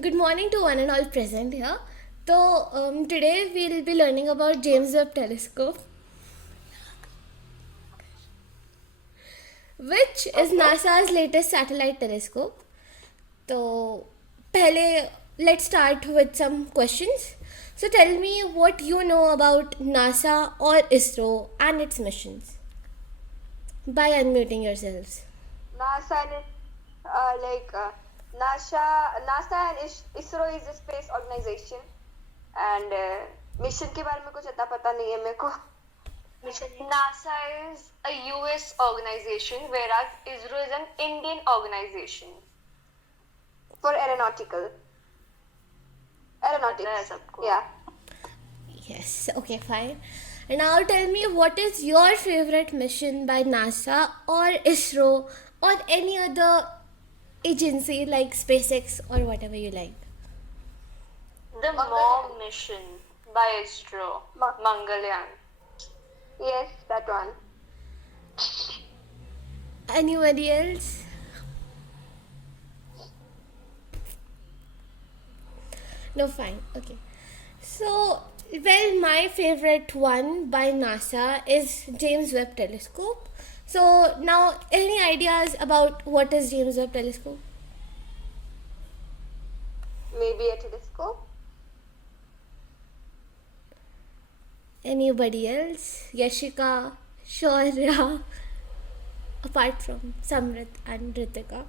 Good morning to one and all present here. So, today we'll be learning about James Webb Telescope, which is Okay. NASA's latest satellite telescope. So, pehle, let's start with some questions. So, tell me what you know about NASA or ISRO and its missions by unmuting yourselves. NASA and NASA and ISRO is a space organization, and mission के बारे में कुछ अता पता नहीं है मेरे को. NASA is a US organization, whereas ISRO is an Indian organization for aeronautics. Yeah. Yes, okay, fine. And now tell me what is your favorite mission by NASA or ISRO or any other agency like SpaceX or whatever you like. The MOM mission by ISRO, Mangalyaan. Yes, that one. Anybody else? No, fine. Okay. So, well, my favorite one by NASA is James Webb Telescope. So, now any ideas about what is James Webb Telescope? Maybe a telescope. Anybody else? Yashika, Shaurya, apart from Samrit and Ritika.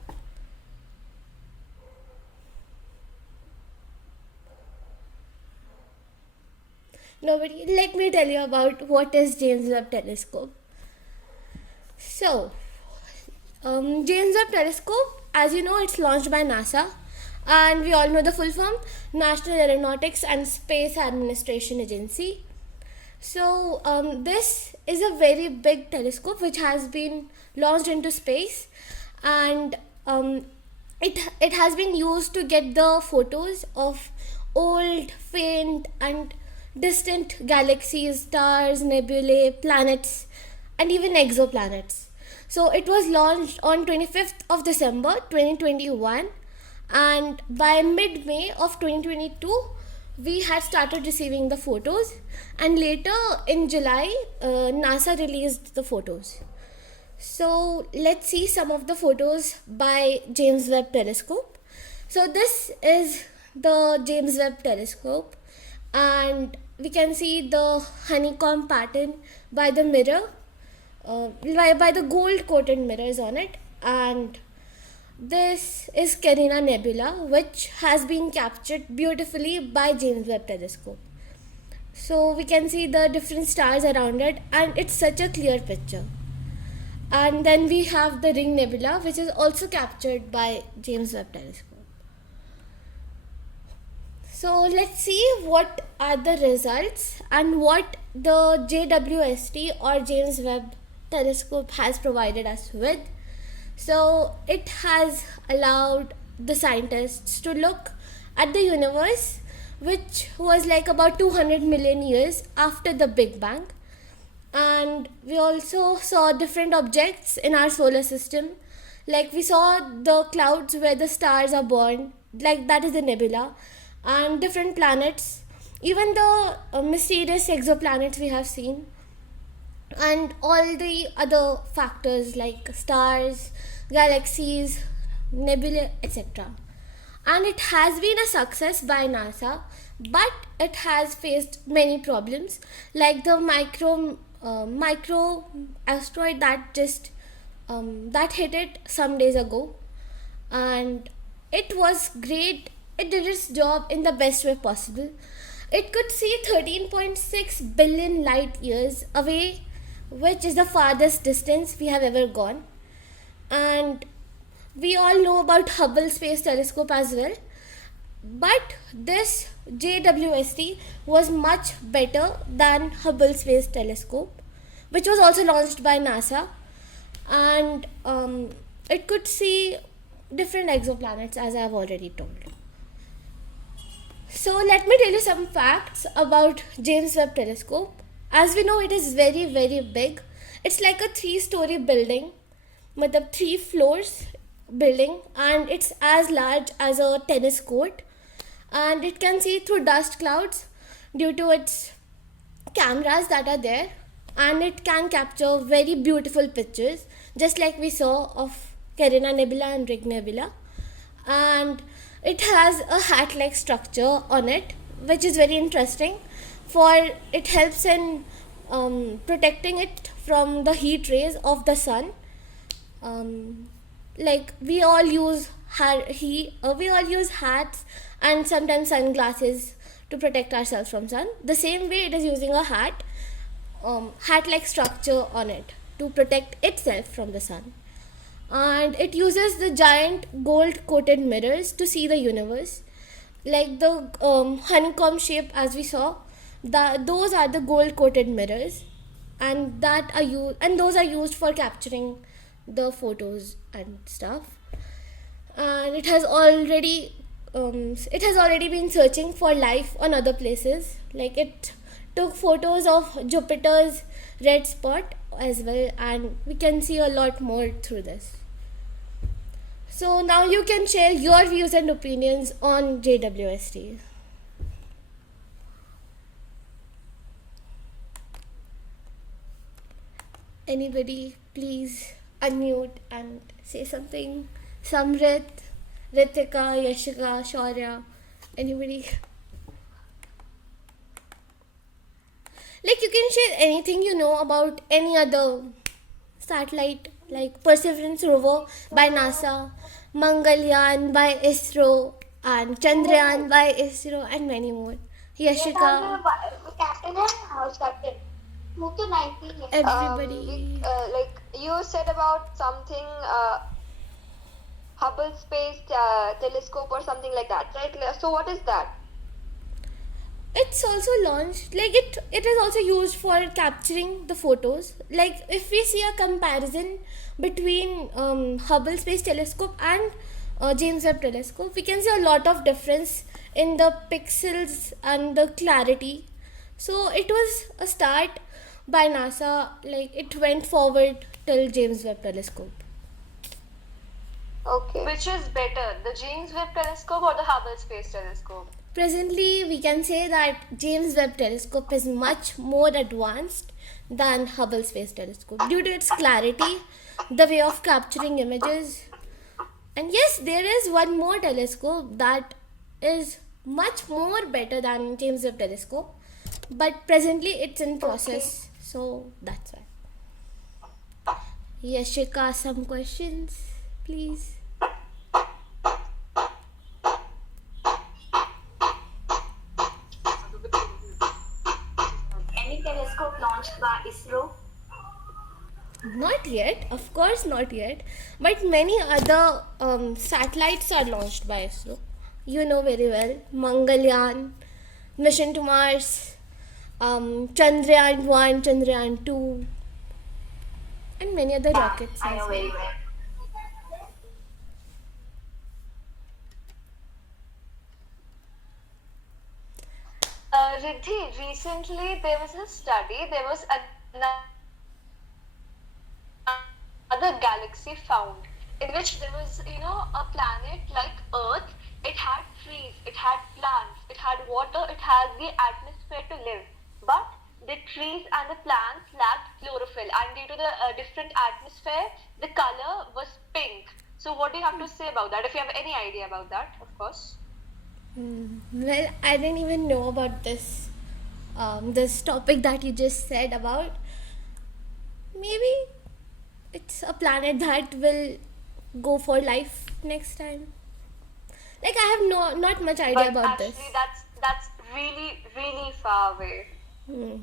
Nobody. Let me tell you about what is James Webb Telescope. So, James Webb Telescope, as you know, it's launched by NASA, and we all know the full form: National Aeronautics and Space Administration Agency. So, this is a very big telescope which has been launched into space, and it has been used to get the photos of old, faint, and distant galaxies, stars, nebulae, planets, and even exoplanets. So it was launched on 25th of December 2021, and by mid-May of 2022 we had started receiving the photos, and later in July NASA released the photos. So let's see some of the photos by James Webb Telescope. So this is the James Webb Telescope, and we can see the honeycomb pattern by the mirror, by the gold coated mirrors on it. And this is Carina Nebula, which has been captured beautifully by James Webb Telescope. So we can see the different stars around it, and it's such a clear picture. And then we have the Ring Nebula, which is also captured by James Webb Telescope. So let's see what are the results and what the JWST or James Webb Telescope has provided us with. So it has allowed the scientists to look at the universe, which was like about 200 million years after the Big Bang. And we also saw different objects in our solar system. Like we saw the clouds where the stars are born, like that is the nebula, and different planets, even the mysterious exoplanets we have seen, and all the other factors like stars, galaxies, nebulae, etc. And it has been a success by NASA, but it has faced many problems, like the micro asteroid that just that hit it some days ago, and it was great. It did its job in the best way possible. It could see 13.6 billion light years away, which is the farthest distance we have ever gone. And we all know about Hubble Space Telescope as well. But this JWST was much better than Hubble Space Telescope, which was also launched by NASA. And it could see different exoplanets, as I have already told. So let me tell you some facts about James Webb Telescope. As we know, it is very, very big. It's like a 3-story building, matlab 3 floors building, and it's as large as a tennis court. and it can see through dust clouds due to its cameras that are there, and it can capture very beautiful pictures just like we saw of Carina Nebula and Rig Nebula. And it has a hat-like structure on it, which is very interesting, for it helps in protecting it from the heat rays of the sun. Like we all use we all use hats and sometimes sunglasses to protect ourselves from sun. The same way, it is using a hat-like structure on it to protect itself from the sun. And it uses the giant gold-coated mirrors to see the universe, like the honeycomb shape as we saw. Those are the gold-coated mirrors, and those are used for capturing the photos and stuff. And it has already been searching for life on other places. Like it took photos of Jupiter's red spot as well, and we can see a lot more through this. So now you can share your views and opinions on JWST. Anybody please unmute and say something? Samrit, Ritika, Yashika, Shaurya, anybody? Like you can share anything you know about any other satellite, like Perseverance rover by NASA, Mangalyaan by ISRO, and Chandrayaan by ISRO, and many more. Yashika, Captain and house captain. Move to 19. everybody. Like you said about something, Hubble Space Telescope or something like that, right? So what is that? It's also launched, like it is also used for capturing the photos. Like if we see a comparison between Hubble Space Telescope and James Webb Telescope, we can see a lot of difference in the pixels and the clarity. So it was a start by NASA, like it went forward till James Webb Telescope. Okay. Which is better, the James Webb Telescope or the Hubble Space Telescope? Presently, we can say that James Webb Telescope is much more advanced than Hubble Space Telescope due to its clarity, the way of capturing images. And yes, there is one more telescope that is much more better than James Webb Telescope, but presently it's in process, so that's why. Yashika, some questions, please. Any telescope launched by ISRO? Not yet, of course not yet, but many other satellites are launched by ISRO. You know very well, Mangalyaan, Mission to Mars, Chandrayaan 1, Chandrayaan 2, and many other rockets I as know very well. well. Ridhi, recently there was a study, there was another galaxy found in which there was, a planet like Earth. It had trees, it had plants, it had water, it had the atmosphere to live. But the trees and the plants lacked chlorophyll, and due to the different atmosphere, the color was pink. So, what do you have to say about that? If you have any idea about that, of course. Well, I didn't even know about this topic that you just said about. Maybe it's a planet that will go for life next time. Like I have not much idea But about actually, this. that's really really far away. We'll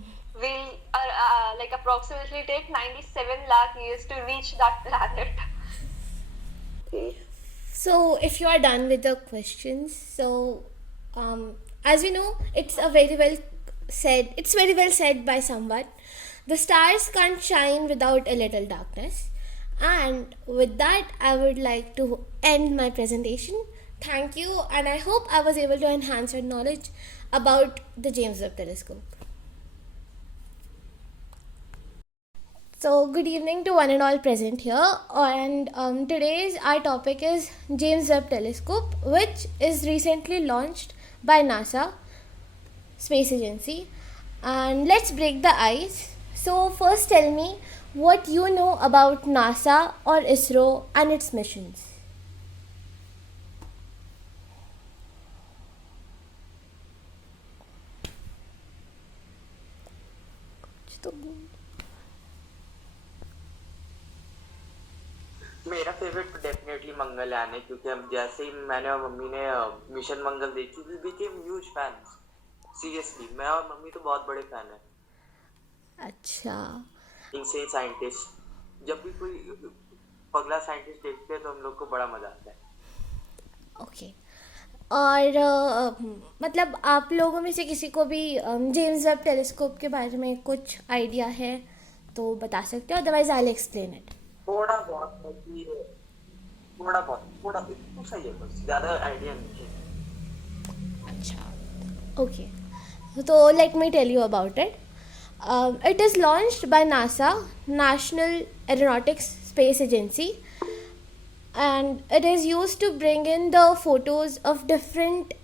like approximately take 97 lakh years to reach that planet. So if you are done with the questions, so as we know, it's very well said by someone. The stars can't shine without a little darkness. And with that, I would like to end my presentation. Thank you, and I hope I was able to enhance your knowledge about the James Webb Telescope. So, good evening to one and all present here. And today's our topic is James Webb Telescope, which is recently launched by NASA Space Agency. And let's break the ice. So, first tell me what you know about NASA or ISRO and its missions. मेरा favourite definitely Mangalyaan है, क्योंकि हम जैसे ही मैंने और mummy ने mission Mangal देखी, we became huge fans. Seriously मैं और मम्मी तो बहुत बड़े फैन हैं। अच्छा, इनसेन साइंटिस्ट, जब भी कोई पगला साइंटिस्ट देखते हैं तो हम लोग को बड़ा मजा आता है। ओके। और मतलब आप लोगों में से किसी को भी जेम्स वेब टेलीस्कोप के बारे में कुछ आइडिया है तो बता सकते हो, otherwise I will explain it. थोड़ा बहुत है कि थोड़ा इतना सही है, बस ज़्यादा आइडिया नहीं है। अच्छा, ओके, तो let me tell you about it. It is launched by NASA, National Aeronautics Space Agency, and it is used to bring in the photos of different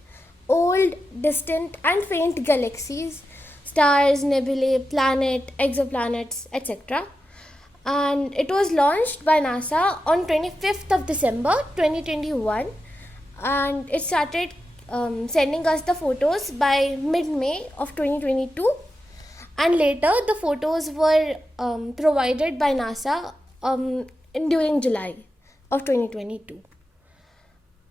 old, distant and faint galaxies, stars, nebulae, planet, exoplanets, etc. And it was launched by NASA on 25th of December 2021, and it started sending us the photos by mid-May of 2022, and later the photos were provided by NASA during July of 2022.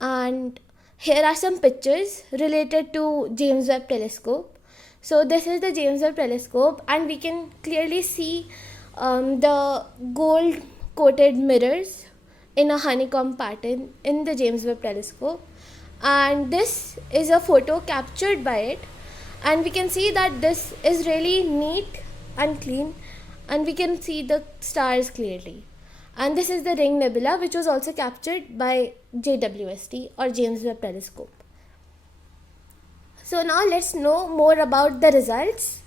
And here are some pictures related to James Webb Telescope. So this is the James Webb Telescope, and we can clearly see the gold coated mirrors in a honeycomb pattern in the James Webb Telescope, and this is a photo captured by it, and we can see that this is really neat and clean, and we can see the stars clearly. And this is the Ring Nebula, which was also captured by JWST or James Webb Telescope. So now let's know more about the results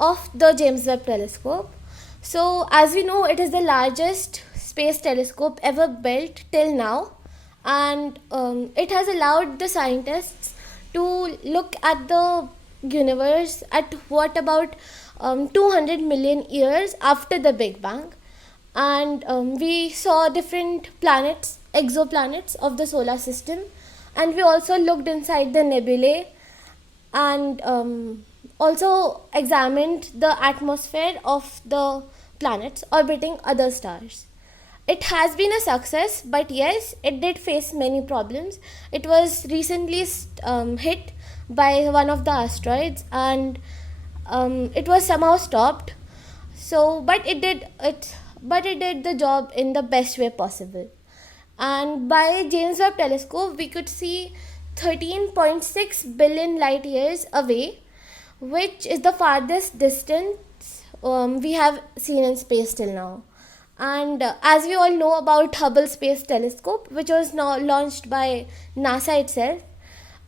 of the James Webb Telescope. So as we know, it is the largest space telescope ever built till now, and it has allowed the scientists to look at the universe at what about 200 million years after the Big Bang. And we saw different planets, exoplanets of the solar system, and we also looked inside the nebulae, and also examined the atmosphere of the planets orbiting other stars. It has been a success, but yes, it did face many problems. It was recently hit by one of the asteroids, and it was somehow stopped. So, but it did the job in the best way possible. And by James Webb Telescope, we could see 13.6 billion light years away, which is the farthest distance we have seen in space till now. And as we all know about Hubble Space Telescope, which was now launched by NASA itself,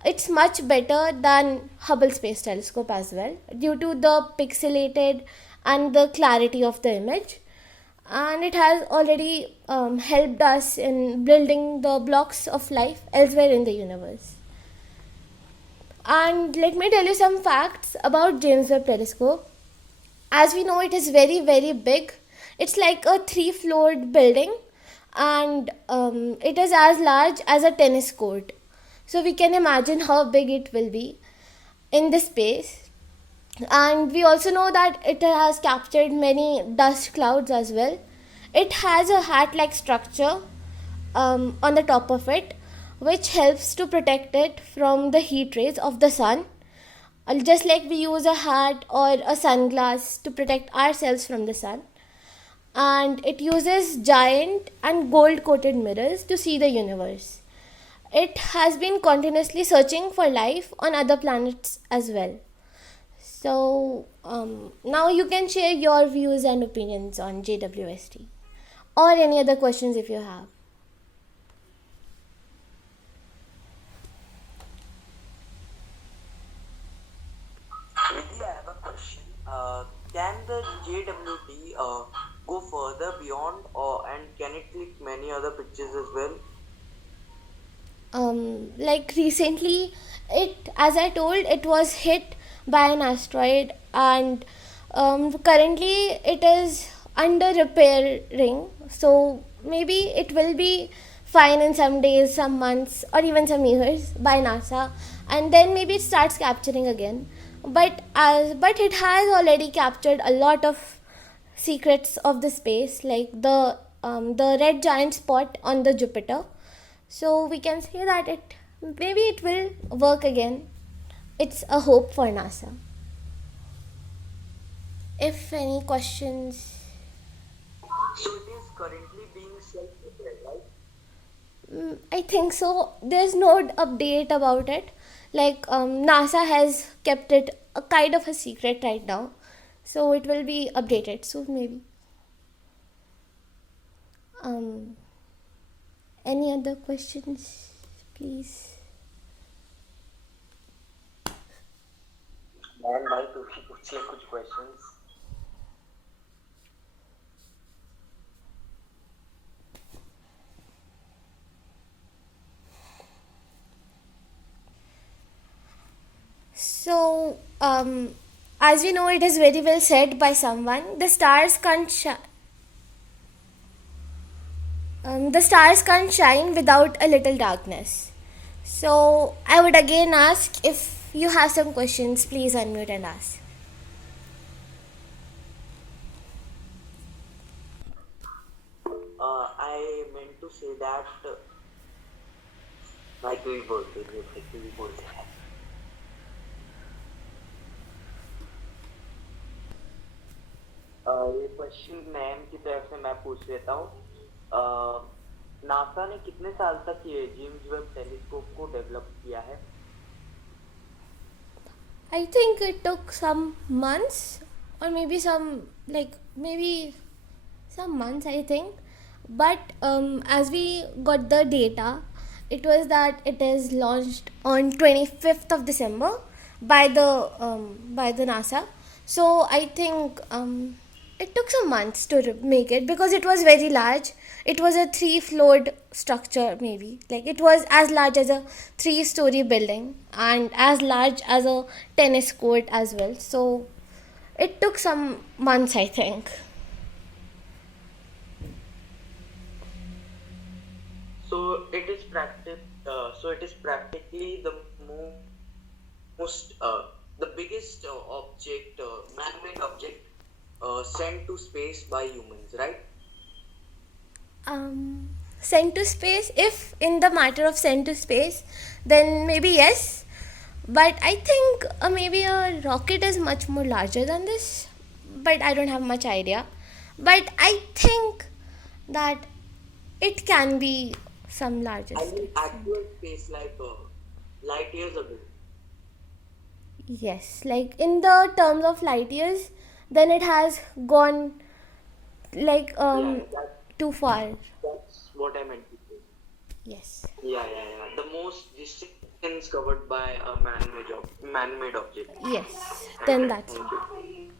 it's much better than Hubble Space Telescope as well, due to the pixelated and the clarity of the image. And it has already helped us in building the blocks of life elsewhere in the universe. And let me tell you some facts about James Webb Telescope. As we know, it is very, very big. It's like a 3-floored building, and it is as large as a tennis court. So we can imagine how big it will be in this space. And we also know that it has captured many dust clouds as well. It has a hat-like structure on the top of it, which helps to protect it from the heat rays of the sun. Just like we use a hat or a sunglass to protect ourselves from the sun. And it uses giant and gold-coated mirrors to see the universe. It has been continuously searching for life on other planets as well. So now you can share your views and opinions on JWST, or any other questions if you have. Ridhi, I have a question. Can the JWT go further beyond, and can it click many other pictures as well? Like recently, as I told, it was hit by an asteroid, and currently it is under repairing. So maybe it will be fine in some days, some months, or even some years by NASA, and then maybe it starts capturing again. But it has already captured a lot of secrets of the space, like the red giant spot on the Jupiter. So we can say that it will work again. It's a hope for NASA. If any questions, So it is currently being self-repaired, right? I think so. There's no update about it. Like NASA has kept it a kind of a secret right now, so it will be updated soon maybe. Any other questions, please? Ma'am भाई तू भी पूछ ले कुछ questions. So, as we know, it is very well said by someone. The stars can't shine without a little darkness. So, I would again ask, if you have some questions, please unmute and ask. I meant to say that भाई तू ही बोल दे. ये question ma'am की तरफ से मैं पूछ लेता हूँ. नासा ने कितने साल तक ये जेम्स वेब टेलीस्कोप को डेवलप किया है? I think it took some months, or maybe some months, I think. But as we got the data, it was that it is launched on 25th of December by the NASA. So I think it took some months to make it, because it was very large. It was a 3-floored structure, maybe. Like, it was as large as a 3-story building, and as large as a tennis court as well. So it took some months, I think. So it is practically the biggest man-made object sent to space by humans, right? Sent to space, if in the matter of sent to space, then maybe yes. But I think maybe a rocket is much more larger than this. But I don't have much idea. But I think that it can be some larger I mean space. actual space, like light years away. Yes, like in the terms of light years, then it has gone like too far. That's what I meant to say. Yes. Yeah. The most distance covered by a man-made object. Yes. Then that's it. Thank you.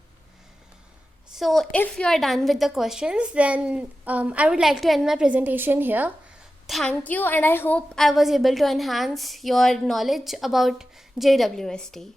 So if you are done with the questions, then I would like to end my presentation here. Thank you, and I hope I was able to enhance your knowledge about JWST.